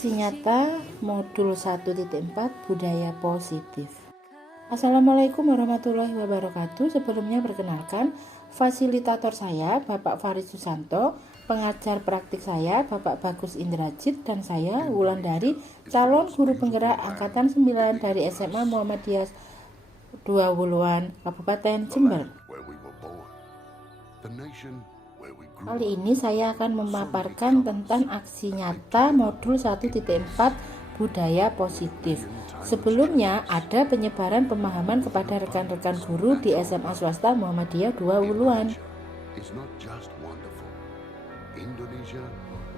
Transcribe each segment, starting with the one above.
Aksi nyata modul 1.4 budaya positif. Assalamualaikum warahmatullahi wabarakatuh. Sebelumnya perkenalkan, fasilitator saya Bapak Farid Susanto, pengajar praktik saya Bapak Bagus Indrajit, dan saya Wulandari, calon guru penggerak angkatan 9 dari SMA Muhammadiyah 2 Wuluan, Kabupaten Jember. Kali ini saya akan memaparkan tentang aksi nyata modul 1.4 budaya positif. Sebelumnya ada penyebaran pemahaman kepada rekan-rekan guru di SMA swasta Muhammadiyah 2 Wuluan.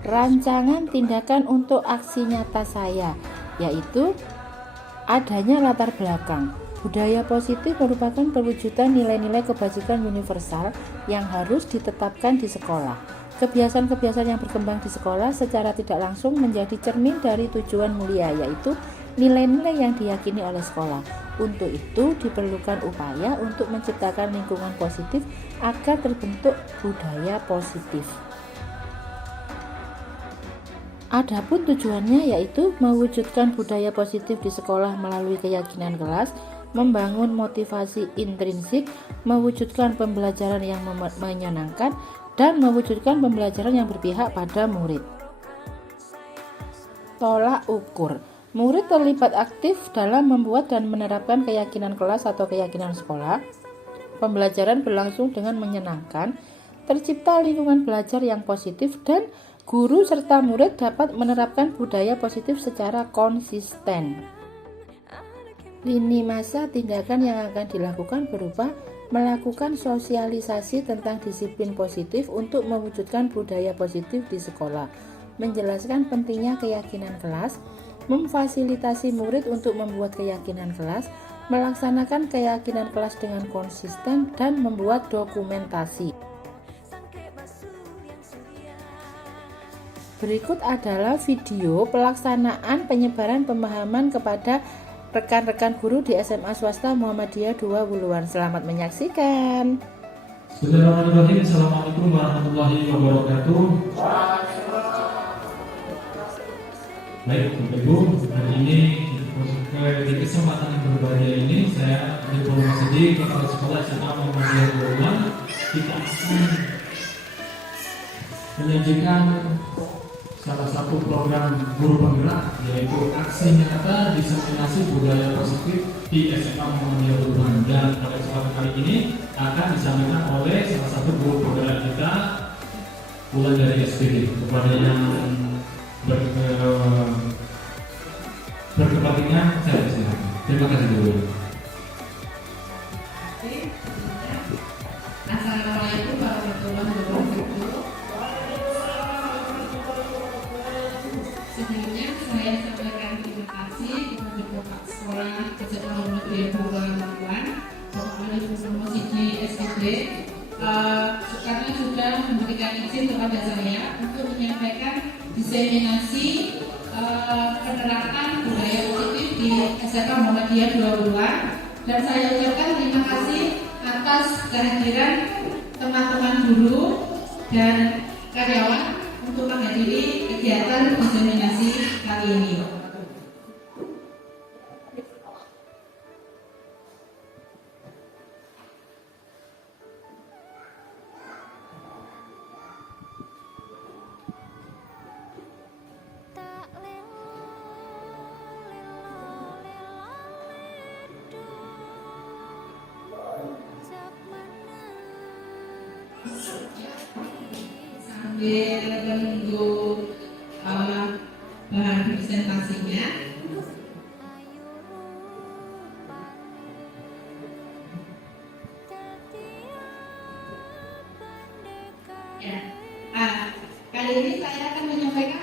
Rancangan tindakan untuk aksi nyata saya yaitu adanya latar belakang. Budaya positif merupakan perwujudan nilai-nilai kebajikan universal yang harus ditetapkan di sekolah. Kebiasaan-kebiasaan yang berkembang di sekolah secara tidak langsung menjadi cermin dari tujuan mulia, yaitu nilai-nilai yang diyakini oleh sekolah. Untuk itu diperlukan upaya untuk menciptakan lingkungan positif agar terbentuk budaya positif. Adapun tujuannya yaitu mewujudkan budaya positif di sekolah melalui keyakinan kelas, membangun motivasi intrinsik, mewujudkan pembelajaran yang menyenangkan, dan mewujudkan pembelajaran yang berpihak pada murid. Tolak ukur. Murid terlibat aktif dalam membuat dan menerapkan keyakinan kelas atau keyakinan sekolah. Pembelajaran berlangsung dengan menyenangkan, tercipta lingkungan belajar yang positif, dan guru serta murid dapat menerapkan budaya positif secara konsisten. Lini masa tindakan yang akan dilakukan berupa melakukan sosialisasi tentang disiplin positif untuk mewujudkan budaya positif di sekolah, menjelaskan pentingnya keyakinan kelas, memfasilitasi murid untuk membuat keyakinan kelas, melaksanakan keyakinan kelas dengan konsisten, dan membuat dokumentasi. Berikut adalah video pelaksanaan penyebaran pemahaman kepada rekan-rekan guru di SMA swasta Muhammadiyah 2 Wuluan. Selamat menyaksikan. Bismillahirrahmanirrahim. Assalamualaikum warahmatullahi wabarakatuh. Baik, Bapak Ibu, hari ini di kesempatan yang berbahagia ini saya diploma di Kepala Sekolah SMA Muhammadiyah 2 Wuluan. Kita akan menyajikan salah satu program guru penggerak, yaitu aksi nyata diseminasi budaya positif di SMA Muhammadiyah 2 Wuluan. Dan pada kesempatan kali ini akan disampaikan oleh salah satu guru penggerak kita, Wulandari SPD. Kepada yang berkepentingan, saya persilakan. Terima kasih dulu. Assalamualaikum warahmatullahi wabarakatuh. Sebelumnya saya sampaikan terima kasih kepada Bapak Sekolah SMA Muhammadiyah 2 Wuluan, Bapak Ali promosi di SPD, karena sudah memberikan izin kepada saya untuk menyampaikan diseminasi penerapan budaya positif di SMA Muhammadiyah 2 Wuluan, dan saya ucapkan terima kasih atas kehadiran teman-teman guru dan karyawan untuk menghadiri kegiatan diseminasi kali ini. Sambil menunggu bahan presentasinya, ya, kali ini saya akan menyampaikan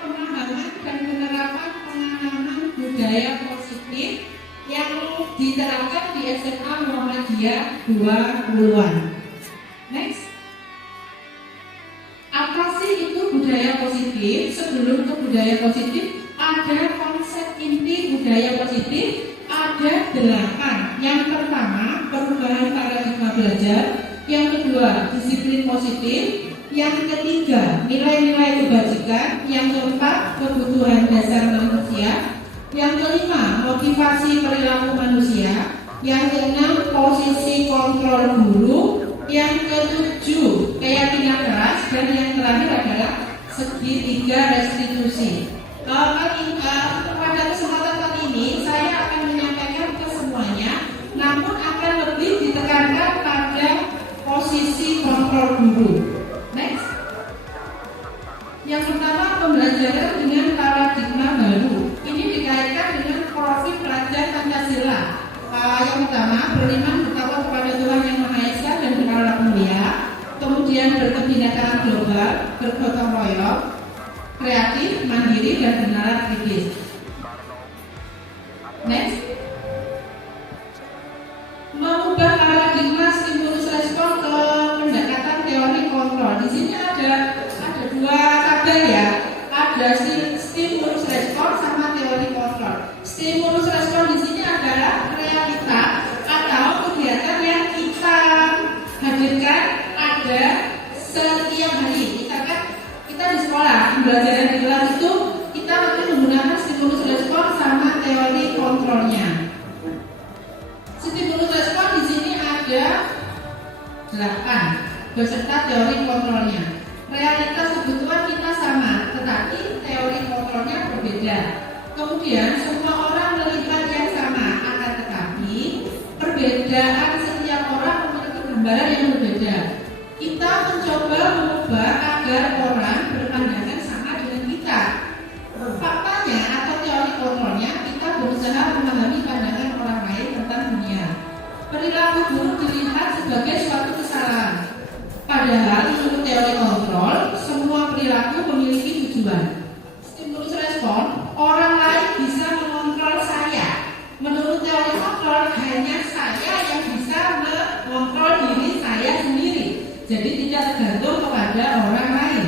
pemahaman dan penerapan pemahaman budaya positif yang diterapkan di SMA Muhammadiyah 2 Wuluan. Next. Apa sih itu budaya positif? Sebelum ke budaya positif, ada konsep inti budaya positif, ada 8. Yang pertama, perubahan paradigma belajar. Yang kedua, disiplin positif. Yang ketiga, nilai-nilai kebajikan. Yang keempat, kebutuhan Yang kelima, motivasi perilaku manusia. Yang keenam, posisi kontrol guru. Yang ketujuh, keyakinan keras. Dan yang terakhir adalah segitiga restitusi. Pada kesempatan kali ini saya akan menyampaikan ke semuanya, namun akan lebih ditekankan pada posisi kontrol guru. Next. Yang pertama, pembelajaran dengan paradigma baru. Ini dikaitkan dengan profil pelajar Pancasila. Yang pertama, beriman betapa kepada Tuhan Yang Maha Esa dan berkala mulia. Kemudian berkebinekaan global, bergotong royong, kreatif, mandiri, dan bernalar kritis. Next. Mengubah paradigma stimulus respon ke pendekatan teori kontrol. Di sini ada dua tabel ya. Ada stimulus respon sama teori kontrol. Stimulus respon di sini adalah realita atau kegiatan yang kita hadirkan ada setiap hari. Misalkan kita di sekolah, pembelajaran di kelas itu kita nanti menggunakan stimulus respon sama teori kontrolnya. Stimulus respon di sini ada 8 beserta teori kontrolnya. Realitas kebutuhan kita sama, tetapi teori kontrolnya berbeda. Kemudian semua orang melihat yang sama, akan tetapi perbedaan setiap orang memiliki gambaran yang berbeda. Kita mencoba mengubah agar orang berpandangan sama dengan kita. Faktanya atau teori kontrolnya, kita berusaha memahami pandangan orang lain tentang dunia. Perilaku buruk dilihat sebagai suatu kesalahan. Padahal menurut teori kontrol, semua perilaku memiliki tujuan. Stimulus respon, orang lain bisa mengontrol saya. Menurut teori kontrol, hanya saya yang bisa mengontrol diri saya sendiri. Jadi tidak tergantung kepada orang lain.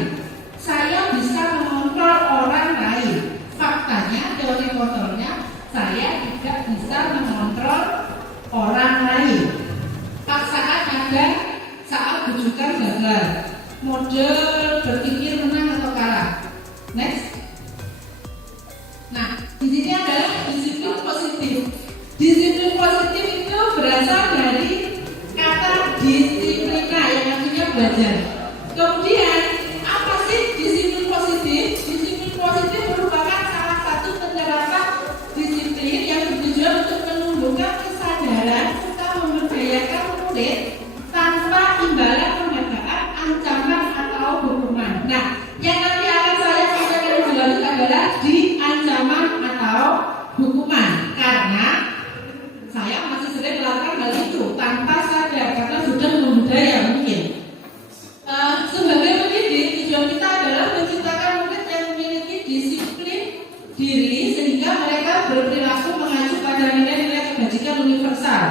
Saya bisa mengontrol orang lain. Faktanya, teori kontrolnya, saya tidak bisa mengontrol orang lain. Paksaan ada saat bujukan gagal. Model berpikir menang atau kalah. Next. Nah, di sini adalah disiplin positif. Disiplin positif itu berasal dari kata disiplina yang artinya belajar. Kemudian, apa sih disiplin positif? Disiplin positif merupakan salah satu penerapan disiplin yang bertujuan untuk menumbuhkan kesadaran serta memberdayakan murid tanpa imbalan penghargaan, ancaman atau hukuman. Nah, yang nanti akan saya sampaikan lebih lanjut adalah di ancaman atau hukuman, karena saya masih sering melakukan hal itu tanpa sadar karena sudah membudaya mungkin. Sebagai pendidik, tujuan kita adalah menciptakan murid yang memiliki disiplin diri sehingga mereka berperilaku mengacu pada nilai-nilai kebajikan universal.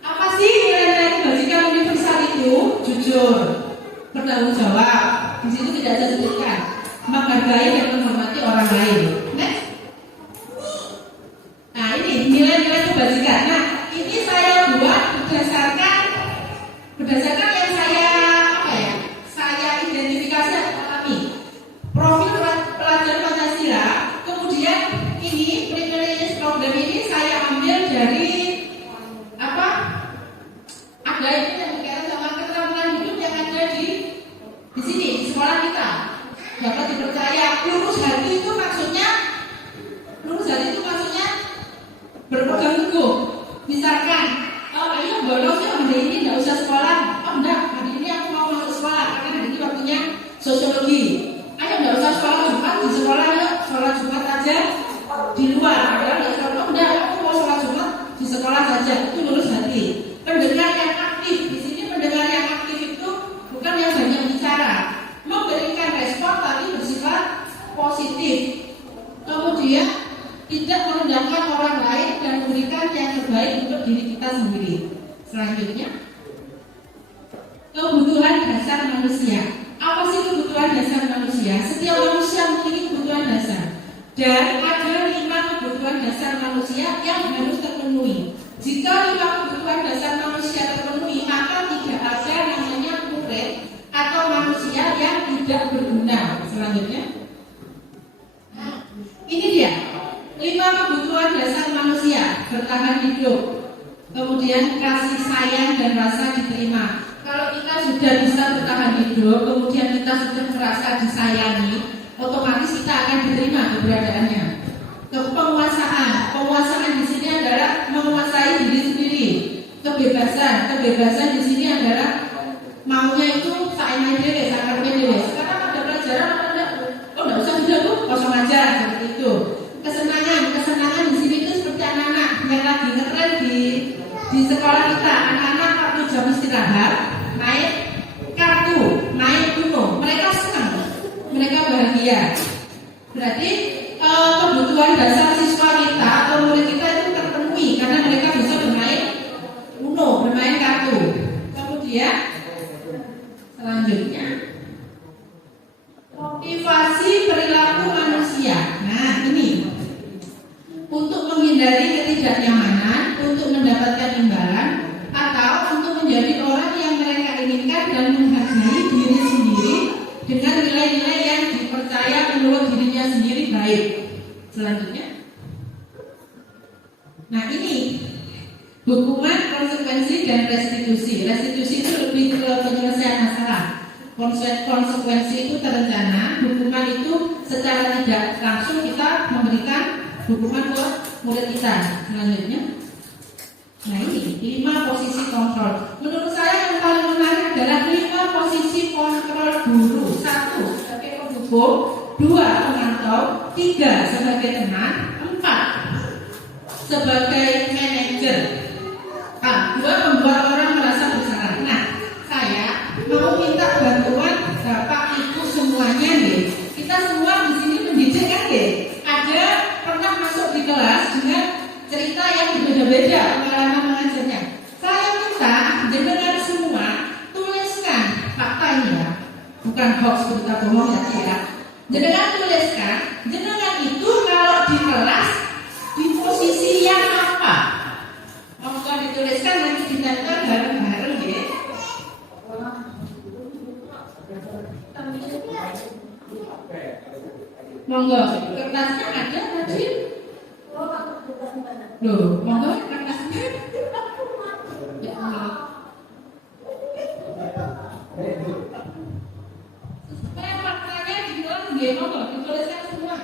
Apa sih nilai-nilai kebajikan universal itu? Jujur, bertanggung jawab, di situ tidak ada sebutkan, menghargai dan menghormati orang lain. Next. Nah, ini nilai-nilai kebajikan. Nah, ini saya buat berdasarkan yang saya identifikasi atau alami. Profil pelajar Pancasila. Kemudian ini privilege program ini saya ambil dari ada itu yang berkaitan sama keterampilan hidup yang ada di sini di sekolah kita. Dapat dipercaya. Lurus hati itu maksudnya berpegang teguh. Misalkan, ayo bolos ya hari ini nggak usah sekolah. Oh enggak, hari ini aku mau masuk sekolah karena hari ini waktunya sosiologi. Ayo nggak usah sekolah Jumat di sekolah, yuk sholat Jumat aja di luar. Padahal nggak sekolah, enggak, aku mau sholat Jumat di sekolah saja. Itu lurus hati. Pendengar yang aktif di sini, pendengar yang aktif itu bukan yang banyak bicara, memberikan respon tapi bersifat positif. Kemudian tidak merendahkan orang lain dan memberikan yang terbaik untuk diri kita sendiri. Selanjutnya, kebutuhan dasar manusia. Apa sih kebutuhan dasar manusia? Setiap manusia memiliki kebutuhan dasar. Dan ada 5 kebutuhan dasar manusia yang harus terpenuhi. Jika 5 kebutuhan dasar manusia terpenuhi, maka tidak ada namanya murid atau manusia yang tidak berguna. Selanjutnya, ini dia 5 5 kebutuhan dasar manusia, bertahan hidup, kemudian kasih sayang dan rasa diterima. Kalau kita sudah bisa bertahan hidup, kemudian kita sudah merasa disayangi, otomatis kita akan diterima keberadaannya. Penguasaan di sini adalah menguasai diri sendiri. Kebebasan di sini adalah maunya itu saenake dhewe, sakarepe dhewe. Sekarang ada pelajaran enggak usah dijawab, kosong aja seperti itu. Kesenangan di sini itu seperti anak-anak yang lagi ngetren di sekolah kita. Anak-anak waktu jam istirahat main kartu, main Uno, mereka senang, mereka bahagia. Berarti kebutuhan dasar siswa kita atau murid kita itu terpenuhi karena mereka bisa bermain Uno, bermain kartu. Kemudian selanjutnya motivasi perilaku manusia. Nah ini untuk menghindari ketidaknyamanan, untuk mendapatkan imbalan, atau untuk menjadi orang yang mereka inginkan dan menghargai diri sendiri dengan nilai-nilai yang dipercaya menurut dirinya sendiri baik. Selanjutnya, nah ini hukuman, konsekuensi, dan restitusi. Restitusi itu lebih ke penyelesaian masalah. Konsekuensi itu terencana, hukuman itu secara tidak langsung kita memberikan hukuman ke murid kita. Selanjutnya, nah ini 5 posisi kontrol. Menurut saya yang paling menarik adalah 5 posisi kontrol guru. 1 sebagai penghukum, 2 pemantau, 3 sebagai teman, 4 sebagai manajer. 2 membuat orang merasa bersalah. Nah, saya mau minta bantuan Bapak Ibu semuanya nih. Kita semua di sini mendidik kan nih. Ada pernah masuk di kelas dengan cerita yang berbeda-beda pengalaman mengajarnya. Saya minta jenengan semua tuliskan faktanya ya, bukan hoax berita bohong ya. Jenengan tuliskan, jenengan itu kalau di kelas di posisi yang apa? Monggo dituliskan nanti ditempel bareng-bareng ya. Monggo, kertasnya ada tadi? Loh, monggo kertasnya. Ya Allah. Supaya faktanya di kelas nggih monggo dituliskan semua.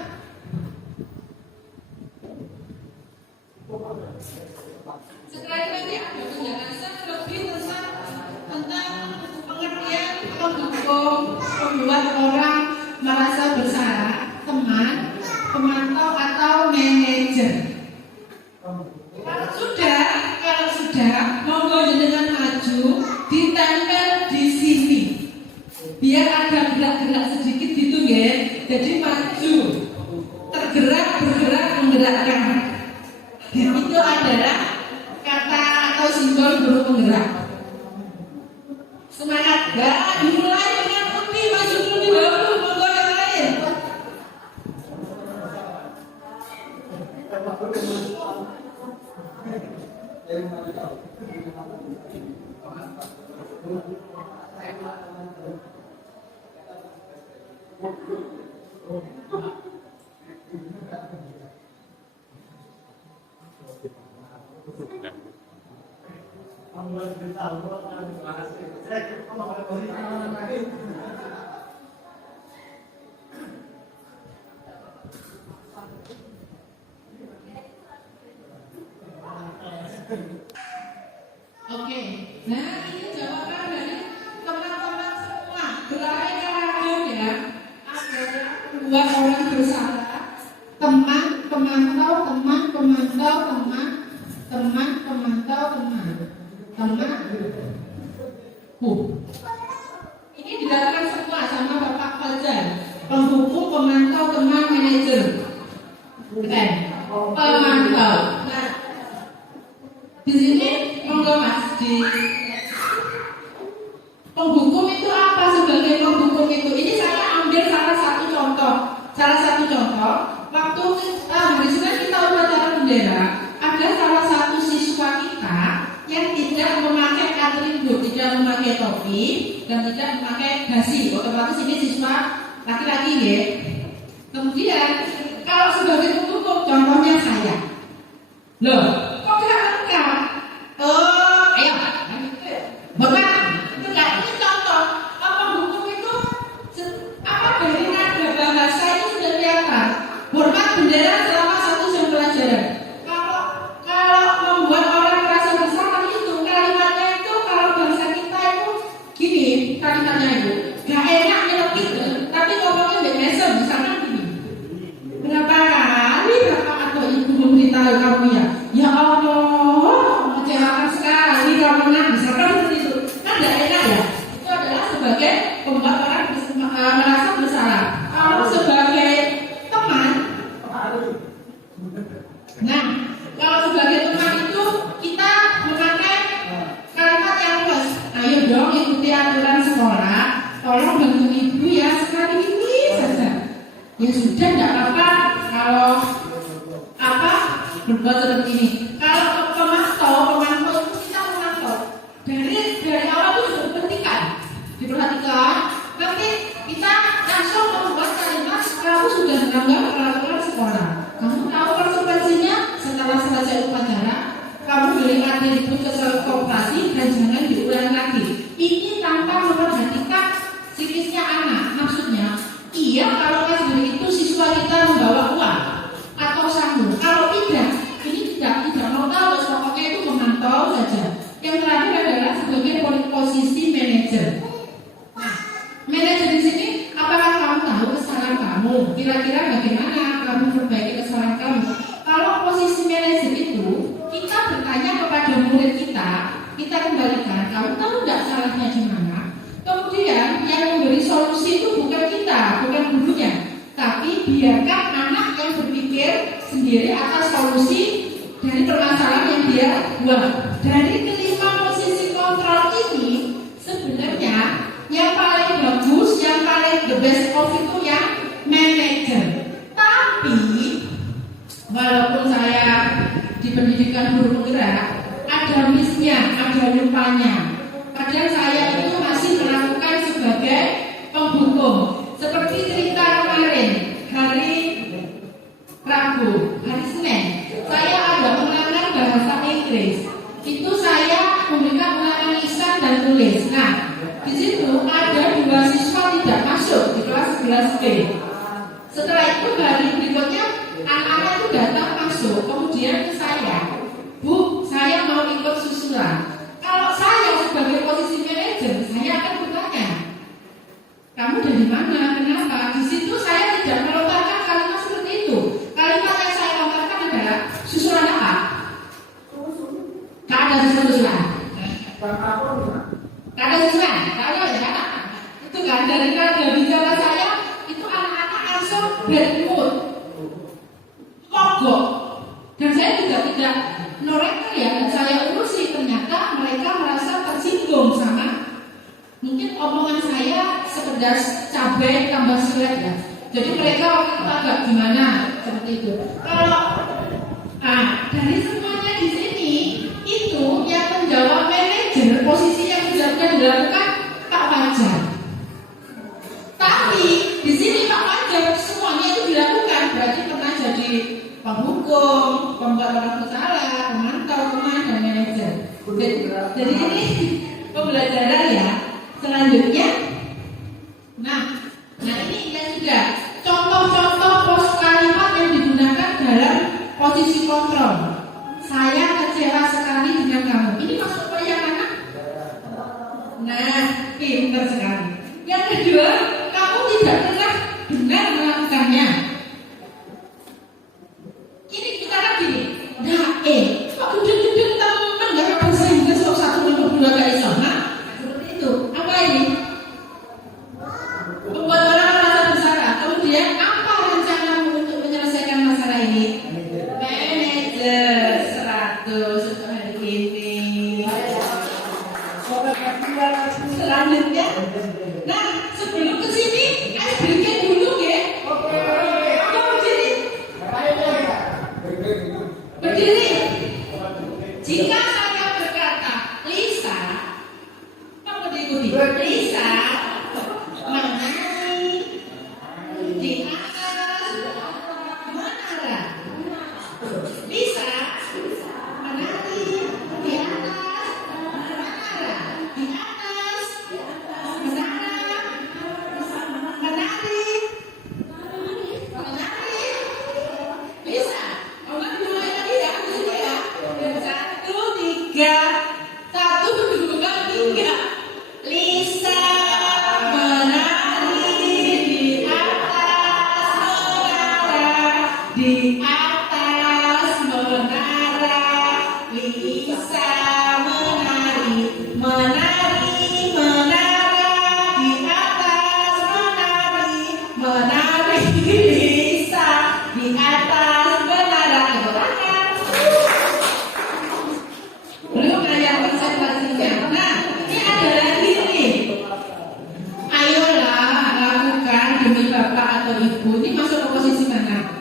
Sekali lagi ada penjelasan lebih tentang pengertian penghukum, membuat orang merasa bersalah, teman, pemantau atau manajer. Kalau sudah, monggo jenengan maju, ditempel di sini. Biar ada gerak-gerak sedikit gitu ya. Jadi maju, tergerak, bergerak, menggerakkan. Itu adalah kata atau simbol guru penggerak. Semangat gak? Dimulai dengan putih, maju lebih dahulu, monggo yang lain. Oke, nah ini jawaban dari teman-teman semua. Gerai karaoke ya. Ada 2 orang bersalah. Teman, pemantau, teman, pemantau, teman, teman, pemantau, teman, teman. Ini dilakukan semua sama Bapak Fajar. Penghukum, pemantau, teman, manajer. Keren. Pemantau. Nah, di sini monggo Mas di penghukum itu apa? Sebagai penghukum itu, ini saya ambil salah satu contoh. Waktu hari Senin kita upacara bendera, ada salah satu siswa kita yang tidak memakai atribut, tidak memakai topi dan tidak memakai dasi. Otomatis ini siswa laki-laki ya. Kemudian Kalau sebagai pembuku, contohnya saya. Loh, kok tidak lengkap? Oh, ayo, Bapak, itu nggak ini contoh. Pembuku itu apa dari nada bahasa itu sudah kelihatan. Hormat bendera selama 1 jam pelajaran. Kalau membuat orang merasa bersalah itu kalimatnya itu kalau bahasa kita itu gini kalimatnya itu gak enak nyelekit, tapi ngomongnya biasa misalkan gini. Berapa atau ibu memberitahu kamu ya Allah, mengecewakan sekali kamu misalkan seperti itu, kan gak enak ya. Itu adalah sebagai membuat orang merasa bersalah. Kalau sebagai teman, nah kalau sebagai teman itu kita memakai kalimat yang luas. Ayo dong ikuti aturan sekolah, tolong bantu ibu ya sekali ini saja. Ya sudah tidak apa-apa kalau berbuat seperti ini. Kalau pemantau itu kita memantau dari awal itu sudah diperhatikan. Nanti kita langsung membuat kalimat kamu sudah melanggar peraturan sekolah. Kamu tahu konsekuensinya setelah selesai upacara. Kamu beli atribut ke koperasi dan jangan diulangi lagi. Ini tanpa memperhatikan psikisnya anak. Maksudnya, iya kalau SD itu siswa kita membawa uang atau sabu. Kalau tidak, ini tidak mau tahu. Pokoknya itu memantau saja. Yang terakhir adalah sebagai posisi manajer. Nah, manajer di sini, apakah kamu tahu kesalahan kamu? Kira-kira bagaimana kamu perbaiki kesalahan kamu? Kalau posisi manajer itu, kita bertanya kepada murid kita kembalikan, kamu tahu nggak salahnya di mana? Kemudian yang memberi solusi itu bukan kita, bukan gurunya, tapi biarkan anak yang berpikir sendiri atas solusi dari permasalahan yang dia buat. Dari kelima posisi kontrol ini, sebenarnya yang paling bagus, yang paling the best of itu yang manajer. Tapi walaupun saya di pendidikan guru penggerak, ada missnya, ada lupanya. Kadang saya itu masih melakukan sebagai penghukum. Seperti cerita kemarin, hari Rabu, hari Senin, saya ada ulangan bahasa Inggris. Itu saya memberikan ulangan lisan dan tulis. Nah, di situ ada 2 siswa tidak masuk di kelas 11B. Setelah itu hari berikutnya anak-anak itu datang masuk, kemudian ke saya, Bu, saya mau ikut susulan. Kalau saya sebagai posisi manajer, saya akan bertanya, kamu dari mana? Kenapa? Di situ saya tidak melontarkan kalimat seperti itu. Kalimat yang saya lontarkan adalah susulan apa? Tidak ada susulan. Tidak ada susulan. Kalau ya, itu kan dari nada bicara saya, itu anak-anak langsung bad mood, mogok. Dan saya juga tidak norek ya, dan saya urusi. Ternyata mereka merasa tersinggung sama mungkin omongan saya sepedas cabai tambah silet ya. Jadi mereka waktu itu agak gimana seperti itu. Kalau dari semuanya di sini itu yang menjawab manajer, posisi yang sudah dilakukan Pak Fajar. Tapi di sini Pak Fajar semuanya itu dilakukan, berarti pernah jadi penghukum, pembuat orang bersalah, pemantau, teman, dan manajer. Jadi ini pembelajaran ya. Selanjutnya, nah ini ya sudah contoh-contoh pos kalimat yang digunakan dalam posisi kontrol. Saya kecewa sekali dengan kamu. Ini masuk ke yang mana? Nah, pintar sekali. Yang kedua, kamu tidak pernah benar melakukannya. Ini kita kan gini, kok gede-gede teman gak bahasa Inggris kok 1 2 gak iso. Nah, seperti itu. Apa ini? Membuat orang merasa bersalah. Kemudian apa rencanamu untuk menyelesaikan masalah ini? Manajer 100 untuk hari ini. Selanjutnya, nah sebelum ke di atas menara bisa menari, menari, menara di atas menari, menari bisa di atas menara. Belum ada konsentrasinya. Nah, ini ada lagi nih. Ayolah lakukan demi bapak atau ibu. Ini masuk ke posisi mana?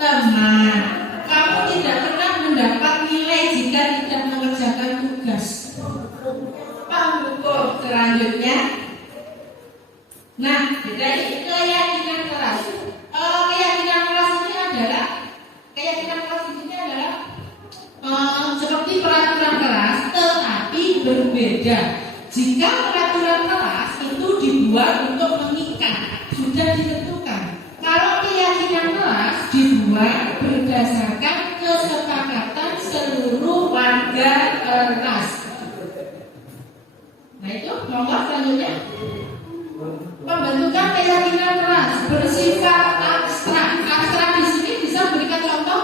Teman, kamu tidak pernah mendapat nilai jika tidak mengerjakan tugas. Paham betul? Selanjutnya, nah, dari keyakinan keras. Keyakinan keras ini adalah seperti peraturan keras, tetapi berbeda. Jika peraturan keras itu dibuat untuk mengikat, sudah ditentukan. Kalau keyakinan keras dibuat berdasarkan kesepakatan seluruh warga kelas. Nah itu nomor selanjutnya. Pembentukan keyakinan keras bersifat abstrak. Abstrak di sini bisa berikan contoh.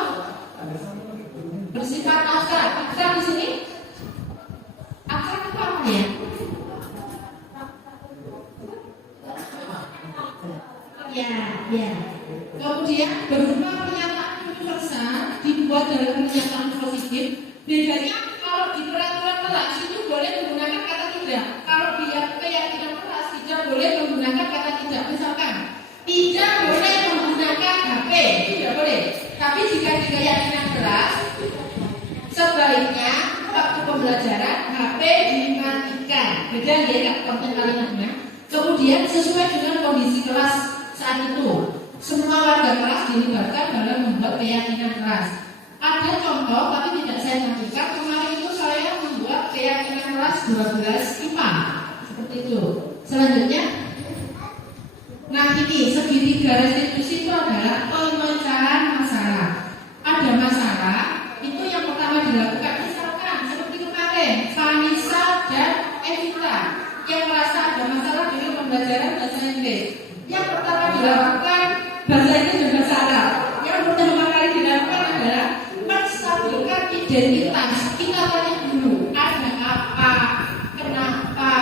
Bersifat abstrak. Abstrak di sini. Abstrak itu apa ya? Ya. Kemudian berupa pernyataan universal dibuat dalam pernyataan positif. Bedanya kalau di peraturan kelas itu boleh menggunakan kata tidak. Kalau di keyakinan kelas tidak boleh menggunakan kata tidak. Misalkan tidak boleh menggunakan HP, tidak boleh. Tapi jika di keyakinan kelas, sebaiknya waktu pembelajaran HP dimatikan. Beda ya konten kalimatnya. Kemudian sesuai dengan kondisi kelas saat itu, semua warga kelas dilibatkan dalam membuat keyakinan kelas. Ada contoh, tapi tidak saya tampilkan. Kemarin itu saya membuat keyakinan kelas 12 IPA, seperti itu. Selanjutnya, nah ini segitiga restitusi itu adalah pemecahan masalah. Ada masalah, itu yang pertama dilakukan misalkan seperti kemarin, Vanessa dan Evita yang merasa ada masalah dengan pembelajaran bahasa Inggris. Yang pertama dilakukan bahasa Inggris dan bahasa Arab. Yang pertama kali dilakukan adalah menstabilkan identitas. Kita tanya dulu ada apa, kenapa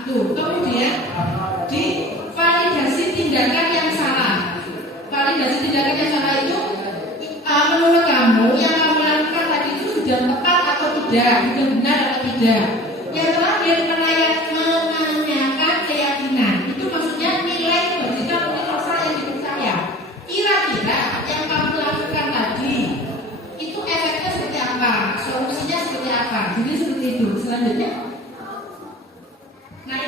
itu. Kemudian divalidasi tindakan yang salah. Validasi tindakan yang salah itu menurut kamu yang kamu lakukan tadi itu sudah tepat atau tidak, sudah benar atau tidak. Yang terakhir menanyakan keyakinan. Itu maksudnya nilai kebajikan universal yang dipercaya. Kira-kira yang kamu lakukan tadi itu efeknya seperti apa? Solusinya seperti apa? Jadi seperti itu. Selanjutnya, nah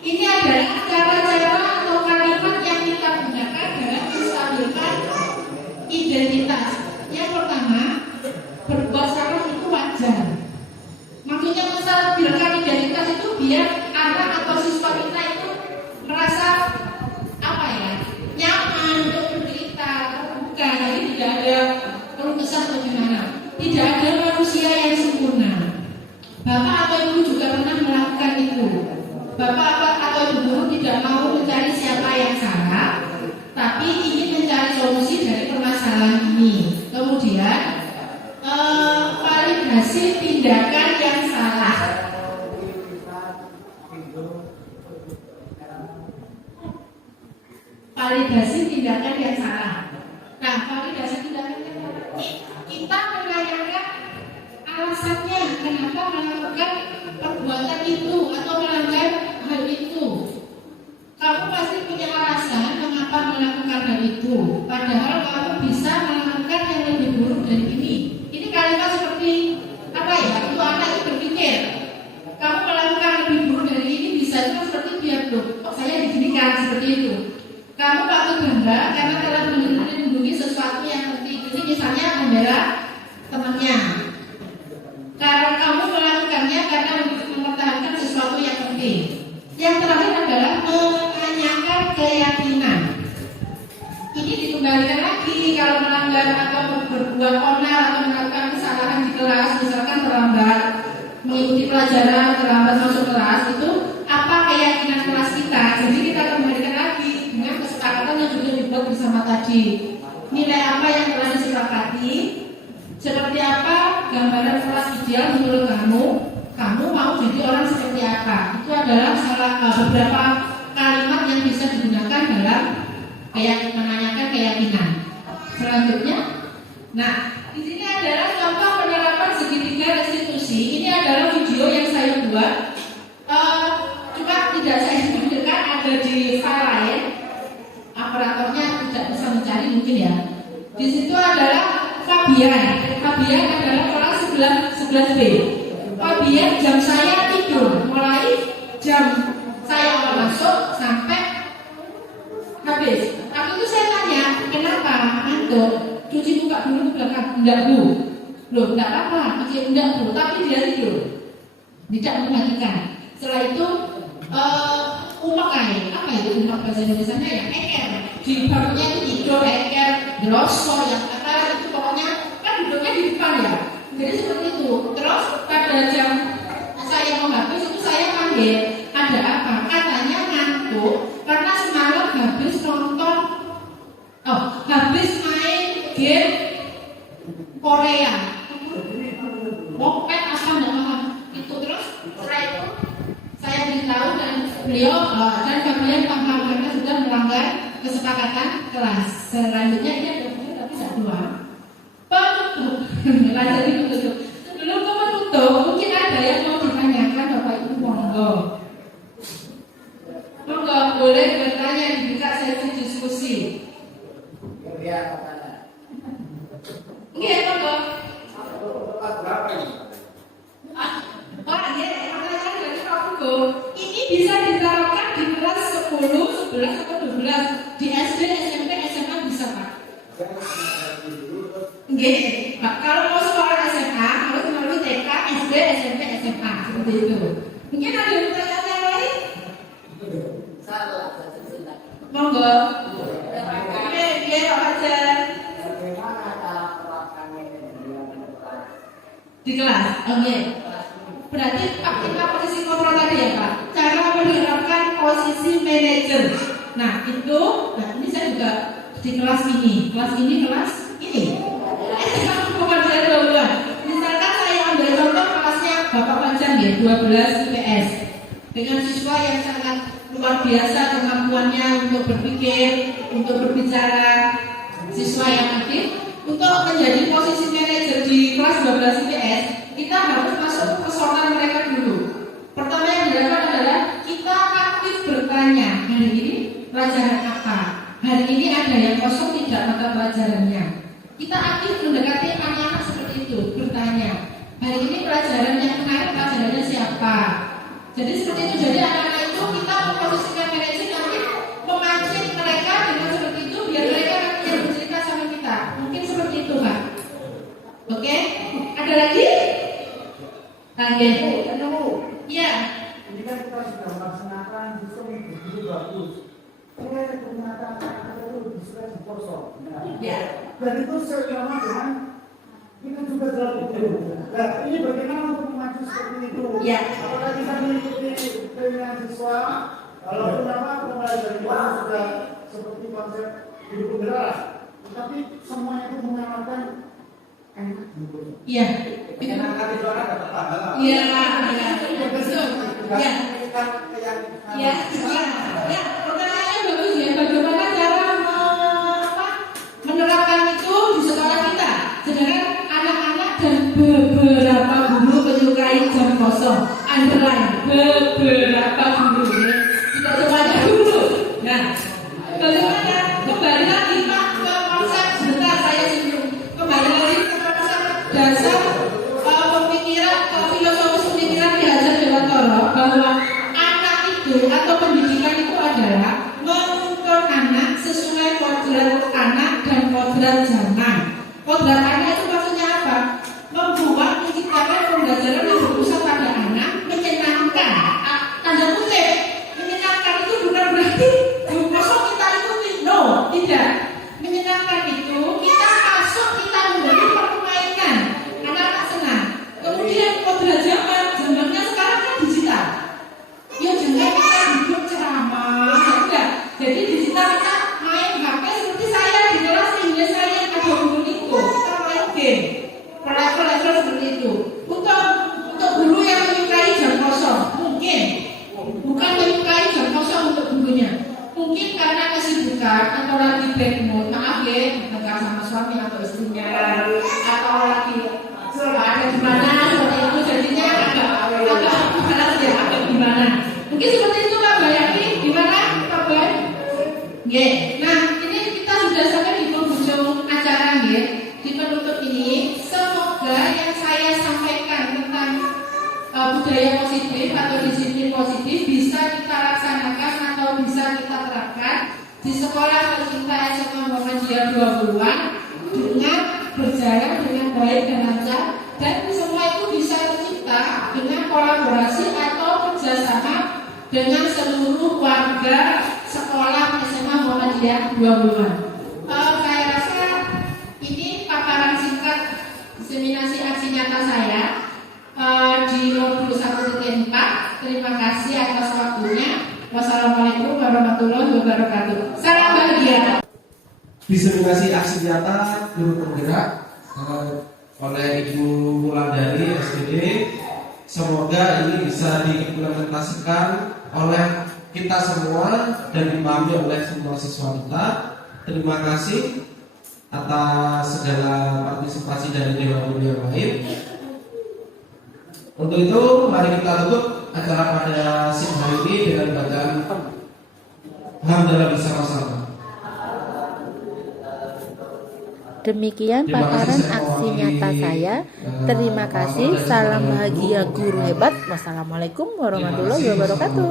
ini adalah cara-cara atau kalimat yang kita gunakan dalam menstabilkan identitas. Yang pertama, berbuat salah itu wajar. Maksudnya menstabilkan identitas itu biar anak atau siswa kita itu merasa apa ya, nyaman untuk bercerita, terbuka. Jadi tidak ada keluh kesah atau gimana. Tidak ada manusia yang sempurna. Bapak atau ibu juga pernah melakukan itu. Bapak atau ibu guru tidak mau mencari siapa yang salah, tapi ingin mencari solusi dari permasalahan ini. Kemudian validasi tindakan yang salah. Validasi tindakan yang salah. Nah, validasi tindakan yang salah. Kita menanyakan alasannya kenapa melakukan perbuatan itu atau melanggar hal itu. Kamu pasti punya alasan mengapa melakukan hal itu. Padahal kamu bisa melakukan yang lebih buruk dari ini. Ini kalimat seperti apa ya? Itu anak itu berpikir, kamu melakukan lebih buruk dari ini bisa itu seperti biar kok saya diginikan seperti itu. Kamu patut bangga karena telah melindungi sesuatu yang penting. Ini misalnya membela temannya. Karena kamu melakukannya karena mempertahankan sesuatu yang penting. Yang terakhir adalah menanyakan keyakinan. Ini dikembalikan lagi kalau melanggar atau berbuat onar atau melakukan kesalahan di kelas, misalkan terlambat mengikuti pelajaran, terlambat masuk kelas, itu apa keyakinan kelas kita. Jadi kita kembalikan lagi dengan kesepakatan yang juga dibuat dibuat bersama tadi. Nilai apa yang telah disepakati? Seperti apa gambaran kelas ideal menurut kamu? Kamu mau jadi orang seperti apa? Itu adalah beberapa kalimat yang bisa digunakan dalam menanyakan keyakinan. Selanjutnya, nah di sini adalah contoh penerapan segitiga restitusi. Ini adalah video yang saya buat. Cuma tidak saya tunjukkan, ada di file lain. Operatornya tidak bisa mencari mungkin ya. Di situ adalah Fabian. Fabian adalah kelas 11B. Fabian jam saya tidur mulai jam saya awal masuk sampai habis. Tapi itu saya tanya, kenapa ngantuk? Cuci muka dulu ke belakang. Enggak bu. Loh, enggak apa-apa, masih enggak bu. Tapi dia tidur, tidak mematikan. Setelah itu umakai, apa itu umak bahasa Indonesia ya? Eker. Di barunya itu tidur, eker, geloso, yang kata itu pokoknya kan duduknya di depan ya. Jadi seperti itu. Terus pada jam saya mau habis itu saya panggil, ada apa? Katanya ngantuk karena semalam habis nonton, habis main game Korea. Moped apa enggak paham. Itu terus setelah itu saya beritahu dan beliau dan Fabian paham karena sudah melanggar kesepakatan kelas. Selanjutnya ini ada tapi tidak keluar. Penutup, lanjut penutup. Sebelum penutup, mungkin ada yang mau ditanyakan Bapak Ibu, monggo. Monggo, boleh bertanya, dibuka sesi diskusi. Oke, monggo. Ini bisa diterapkan di kelas 10, 11 atau 12 di SD, SMP, SMA bisa Pak? Nggih, Pak. Kalau mau sekolah SMA harus melalui TK, SD, SMP, SMA seperti itu. Mungkin ada pertanyaan yang lain? Monggo. Oke, Pak Fajar. Di kelas, oke. Berarti Pak kita posisi kontrol tadi ya Pak. Cara menerapkan posisi manajer. Nah itu, ini saya juga di kelas ini. Kelas ini. Bukan saya duluan. Misalkan saya ambil contoh kelasnya Bapak Panjang ya, 12 IPS. Dengan siswa yang sangat luar biasa kemampuannya untuk berpikir, untuk berbicara, siswa yang aktif. Untuk menjadi posisi manajer di kelas 12 IPS, kita harus masuk ke personal mereka dulu. Pertama yang dilakukan adalah kita aktif bertanya, hari ini pelajaran apa? Hari ini ada yang kosong tidak mata pelajarannya. Kita aktif mendekati anak-anak seperti itu, bertanya, hari ini pelajaran yang kemarin pelajarannya siapa? Jadi seperti itu. Jadi anak-anak itu kita memposisikan manajer nanti memancing mereka dengan seperti itu biar mereka yang bercerita sama kita. Mungkin seperti itu Pak. Oke? Ada lagi? Oke. Iya. Ini kan kita sudah melaksanakan sistem yang begitu bagus. Ternyata itu bisa dikosong. Iya. Dan itu selama dengan itu juga dilakukan. Nah, ini bagaimana untuk memacu seperti itu? Iya. Apakah kita mengikuti keinginan siswa? Kalau kenapa pembelajaran itu sudah seperti konsep hidup penggerak, tetapi semuanya itu mengamalkan enak gitu. Iya. Enak itu orang dapat pahala. Iya. Betul. Iya. Iya. Ya, pertanyaannya bagus ya. Bagaimana cara menerapkan itu di sekolah kita? Sedangkan anak-anak dan beberapa guru menyukai jam kosong. Underline beberapa guru. Tidak semuanya guru. Nah, bagaimana? Kembali lagi Pak ke konsep sebentar saya singgung. Kembali lagi ke konsep dasar pemikiran filosofis pemikiran Ki Hajar Dewantara bahwa anak itu atau pendidikan itu adalah menuntun anak sesuai kodrat anak dan kodrat zaman. Kodrat anak itu maksudnya apa? Membuat menciptakan pembelajaran yang berpusat pada anak, menyenangkan. Tanda kutip, menyenangkan itu bukan berarti kosong kita ikuti. No, tidak. Menyenangkan itu kita masuk, kita memberi permainan, anak-anak senang. Kemudian kodrat zamannya sekarang kan digital. Ya jangan kita duduk ceramah, enggak. Jadi digital kita main HP ya tengkar sama suami atau istrinya, atau lagi ada di mana seperti itu, jadinya agak gimana? Mungkin seperti itu Pak Bayaki, gimana Pak Bay? Nah ini kita sudah sampai di penghujung acara di penutup ini. Semoga yang saya sampaikan tentang budaya positif atau disiplin positif bisa kita laksanakan atau bisa kita terapkan di sekolah tercinta SMA Muhammadiyah 20-an dengan berjalan dengan baik dan lancar, dan semua itu bisa tercipta dengan kolaborasi atau kerjasama dengan seluruh warga sekolah SMA Muhammadiyah 20-an. Saya rasa ini paparan singkat diseminasi aksi nyata saya di modul 1.4. Terima kasih atas waktunya. Wassalamualaikum warahmatullahi wabarakatuh. Salam bahagia. Diseminasi aksi nyata guru penggerak oleh Ibu Wulandari SPD. Semoga ini bisa diimplementasikan oleh kita semua dan dipahami oleh semua siswa kita. Terima kasih atas segala partisipasi dari dewan guru yang lain. Untuk itu mari kita tutup acara pada siang hari ini dengan bacaan hamdalah bersama-sama. Demikian paparan aksi nyata saya. Terima kasih. Salam bahagia guru hebat. Wassalamualaikum warahmatullahi wabarakatuh.